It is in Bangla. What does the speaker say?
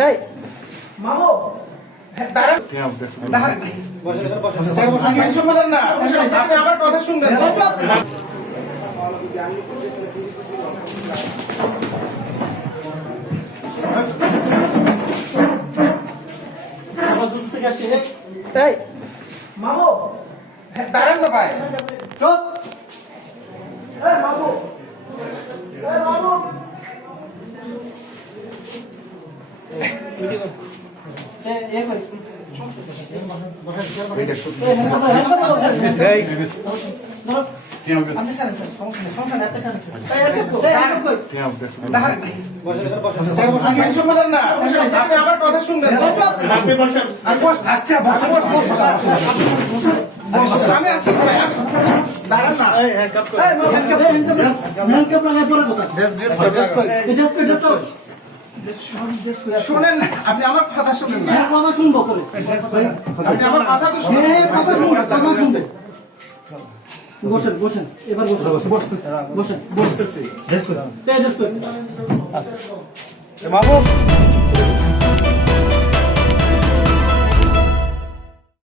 এই মামু দাঁড়ান দাঁড়ান বসেন বসেন না আপনি আমার কথা শুনবেন এই মামু দাঁড়ান না ভাই চুপ এই মামু এই মামু আমার কথা শুনবেন আমি আসছি দাঁড়ান না শুনেন না আপনি আমার কথা শুনেন না কথা শুনবো করে আপনি আমার কথা তো শুনেন কথা শুনবে বসেন বসেন এবার বসেন বসতেছি বসতেছি মামু